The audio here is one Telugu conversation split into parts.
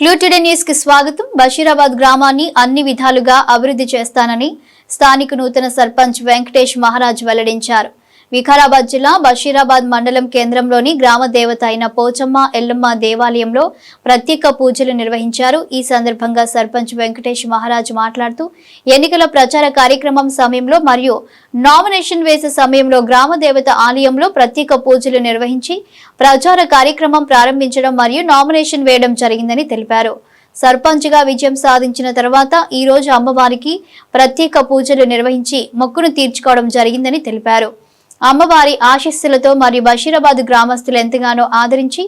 క్లూ టుడే న్యూస్ కి స్వాగతం. బషీరాబాద్ గ్రామాన్ని అన్ని విధాలుగా అభివృద్ధి చేస్తానని స్థానిక నూతన సర్పంచ్ వెంకటేష్ మహారాజ్ వెల్లడించారు. వికారాబాద్ జిల్లా బషీరాబాద్ మండలం కేంద్రంలోని గ్రామ దేవత అయిన పోచమ్మ ఎల్లమ్మ దేవాలయంలో ప్రత్యేక పూజలు నిర్వహించారు. ఈ సందర్భంగా సర్పంచ్ వెంకటేష్ మహారాజ్ మాట్లాడుతూ ఎన్నికల ప్రచార కార్యక్రమం సమయంలో మరియు నామినేషన్ వేసే సమయంలో గ్రామ దేవత ఆలయంలో ప్రత్యేక పూజలు నిర్వహించి ప్రచార కార్యక్రమం ప్రారంభించడం మరియు నామినేషన్ వేయడం జరిగిందని తెలిపారు. సర్పంచ్ గా విజయం సాధించిన తర్వాత ఈ రోజు అమ్మవారికి ప్రత్యేక పూజలు నిర్వహించి మొక్కును తీర్చుకోవడం జరిగిందని తెలిపారు. అమ్మవారి ఆశీస్సులతో మరియు బషీరాబాద్ గ్రామస్తులు ఎంతగానో ఆదరించి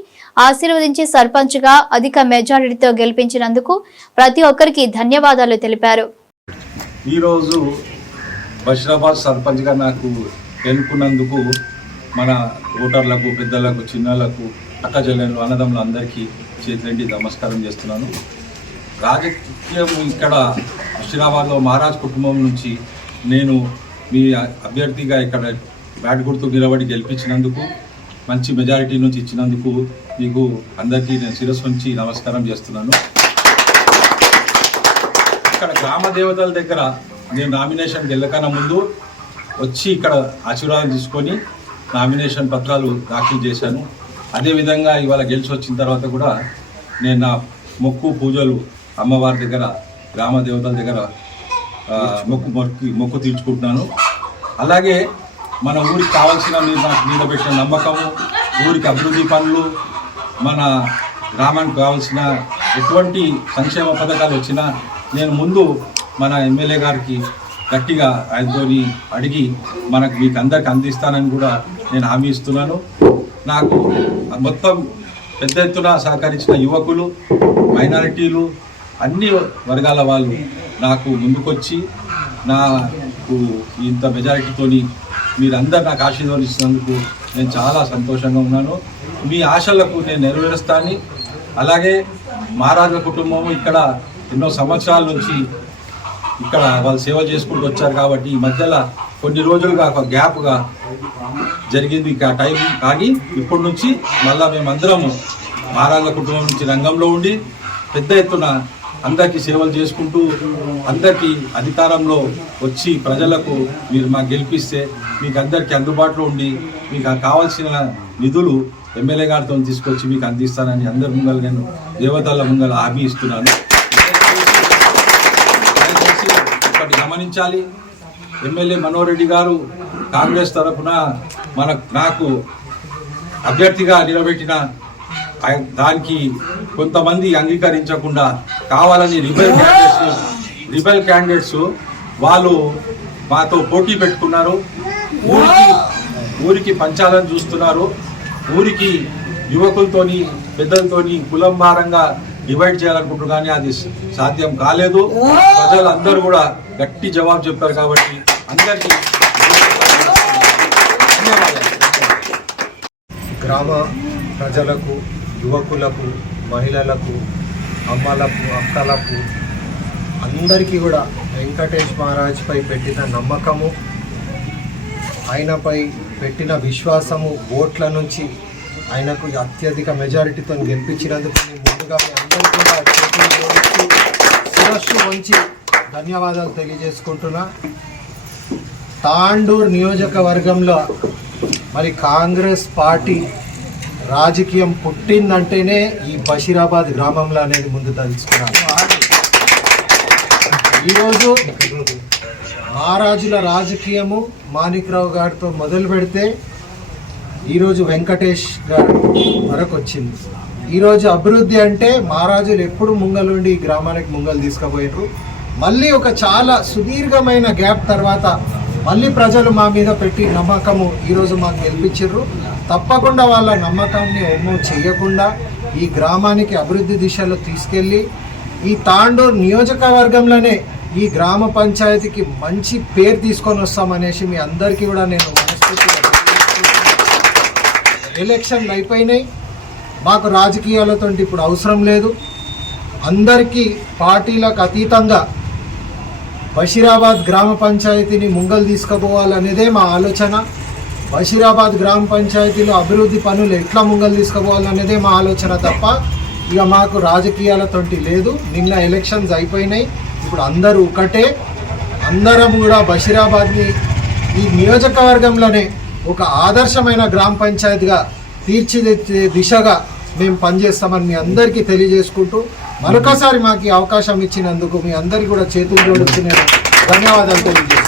ఆశీర్వదించి సర్పంచ్ గా అధిక మెజారిటీతో గెలిపించినందుకు ప్రతి ఒక్కరికి ధన్యవాదాలు తెలిపారు. ఈరోజు బషీరాబాద్ సర్పంచ్ గా నాకు ఎన్నుకున్నందుకు మన ఓటర్లకు, పెద్దలకు, చిన్నలకు, అక్క చెల్లెళ్ళు, అన్నదమ్ములు అందరికీ చేతులెత్తి నమస్కారం చేస్తున్నాను. రాజకీయం ఇక్కడ బషీరాబాద్లో మహారాజ్ కుటుంబం నుంచి నేను మీ అభ్యర్థిగా ఇక్కడ బ్యాట్ గుర్తు నిలబడి గెలిపించినందుకు, మంచి మెజారిటీ నుంచి ఇచ్చినందుకు మీకు అందరికీ నేను శిరస్సు నుంచి నమస్కారం చేస్తున్నాను. ఇక్కడ గ్రామ దేవతల దగ్గర నేను నామినేషన్ వెళ్ళకన్నా ముందు వచ్చి ఇక్కడ ఆశీర్వాదం తీసుకొని నామినేషన్ పత్రాలు దాఖలు చేశాను. అదేవిధంగా ఇవాళ గెలిచి వచ్చిన తర్వాత కూడా నేను నా పూజలు అమ్మవారి దగ్గర, గ్రామ దేవతల దగ్గర మొక్కు తీర్చుకుంటున్నాను. అలాగే మన ఊరికి కావాల్సిన మీద పెట్టిన నమ్మకము, ఊరికి అభివృద్ధి పనులు, మన గ్రామానికి కావాల్సిన ఎటువంటి సంక్షేమ పథకాలు వచ్చినా నేను ముందు మన ఎమ్మెల్యే గారికి గట్టిగా ఆయనతో అడిగి మీకు అందరికి అందిస్తానని కూడా నేను హామీ ఇస్తున్నాను. నాకు మొత్తం పెద్ద ఎత్తున సహకరించిన యువకులు, మైనారిటీలు, అన్ని వర్గాల వాళ్ళు నాకు ముందుకొచ్చి నాకు ఇంత మెజారిటీతోని మీరందరూ నాకు ఆశీర్వదిస్తున్నందుకు నేను చాలా సంతోషంగా ఉన్నాను. మీ ఆశలకు నేను నెరవేరుస్తాను. అలాగే మహారాజుల కుటుంబం ఇక్కడ ఎన్నో సంవత్సరాల నుంచి ఇక్కడ వాళ్ళు సేవ చేసుకుంటూ వచ్చారు కాబట్టి ఈ మధ్యలో కొన్ని రోజులుగా ఒక గ్యాప్గా జరిగింది టైం. కానీ ఇప్పటి నుంచి మళ్ళీ మేమందరము మహారాజుల కుటుంబం నుంచి రంగంలో ఉండి పెద్ద ఎత్తున అందరికీ సేవలు చేసుకుంటూ అందరికీ అధికారంలో వచ్చి ప్రజలకు మీరు మాకు గెలిపిస్తే మీకు అందరికీ అందుబాటులో ఉండి మీకు కావాల్సిన నిధులు ఎమ్మెల్యే గారితో తీసుకొచ్చి మీకు అందిస్తానని అందరి ముంగల నేను దేవతల ముంగల హామీ ఇస్తున్నాను. ఒకటి గమనించాలి, ఎమ్మెల్యే మనోహర్ రెడ్డి గారు కాంగ్రెస్ తరఫున నాకు అభ్యర్థిగా నిలబెట్టిన దానికి కొంతమంది అంగీకరించకుండా కావాలని రిబెల్ క్యాండిడేట్స్ వాళ్ళు మాతో పోటీ పెట్టుకున్నారు. ఊరికి పంచాలని చూస్తున్నారు. ఊరికి యువకులతోని, పెద్దలతోని కులం భారంగా డివైడ్ చేయాలనుకుంటున్నారు. కానీ అది సాధ్యం కాలేదు. ప్రజలందరూ కూడా గట్టి జవాబు చెప్పారు. కాబట్టి అందరికీ ధన్యవాదాలు. గ్రామ ప్రజలకు, యువకులకు, మహిళలకు, అమ్మలకు, అక్కలకు అందరికీ కూడా వెంకటేష్ మహారాజ్పై పెట్టిన నమ్మకము, ఆయనపై పెట్టిన విశ్వాసము, ఓట్ల నుంచి ఆయనకు అత్యధిక మెజారిటీతో గెలిపించినందుకు ముందుగా మీ అందరికీ కూడా చేతులు జోడించి శిరస్సు వంచి ధన్యవాదాలు తెలియజేసుకుంటున్నా. తాండూర్ నియోజకవర్గంలో మరి కాంగ్రెస్ పార్టీ రాజకీయం పుట్టిందంటేనే ఈ బషీరాబాద్ గ్రామంలో అనేది ముందు తెలుసుకున్నాను. ఈరోజు మహారాజుల రాజకీయము మాణిక్రావు గారితో మొదలు పెడితే ఈరోజు వెంకటేష్ గారు వరకు వచ్చింది. ఈరోజు అభివృద్ధి అంటే మహారాజులు ఎప్పుడు ముంగలుండి ఈ గ్రామానికి ముంగలు తీసుకుపోయారు. మళ్ళీ ఒక చాలా సుదీర్ఘమైన గ్యాప్ తర్వాత మళ్ళీ ప్రజలు మా మీద పెట్టి నమ్మకము ఈరోజు మాకు గెలిపించారు. తప్పకుండా వాళ్ళ నమ్మకాన్ని ఒమ్ము చేయకుండా ఈ గ్రామానికి అభివృద్ధి దిశలో తీసుకెళ్ళి ఈ తాండూరు నియోజకవర్గంలోనే ఈ గ్రామ పంచాయతీకి మంచి పేరు తీసుకొని వస్తామనేసి మీ అందరికీ కూడా నేను మనస్ఫూర్తిగా ఎలక్షన్లు అయిపోయినాయి. మాకు రాజకీయాలతో ఇప్పుడు అవసరం లేదు. అందరికీ పార్టీలకు అతీతంగా బషీరాబాద్ గ్రామ పంచాయతీని ముంగలు తీసుకుపోవాలనేదే మా ఆలోచన. బషీరాబాద్ గ్రామ పంచాయతీలో అభివృద్ధి పనులు ఎట్లా ముంగలు తీసుకుపోవాలనేదే మా ఆలోచన తప్ప ఇక మాకు రాజకీయాలతోటి లేదు. నిన్న ఎలక్షన్స్ అయిపోయినాయి, ఇప్పుడు అందరూ ఒకటే. అందరం కూడా బషీరాబాద్ని ఈ నియోజకవర్గంలోనే ఒక ఆదర్శమైన గ్రామ పంచాయతీగా తీర్చిదిద్దే దిశగా మేము పనిచేస్తామని మీ అందరికీ తెలియజేసుకుంటూ మరొకసారి మాకు ఈ అవకాశం ఇచ్చినందుకు మీ అందరికీ కూడా చేతులు జోడించి నేను ధన్యవాదాలు తెలియజేస్తాను.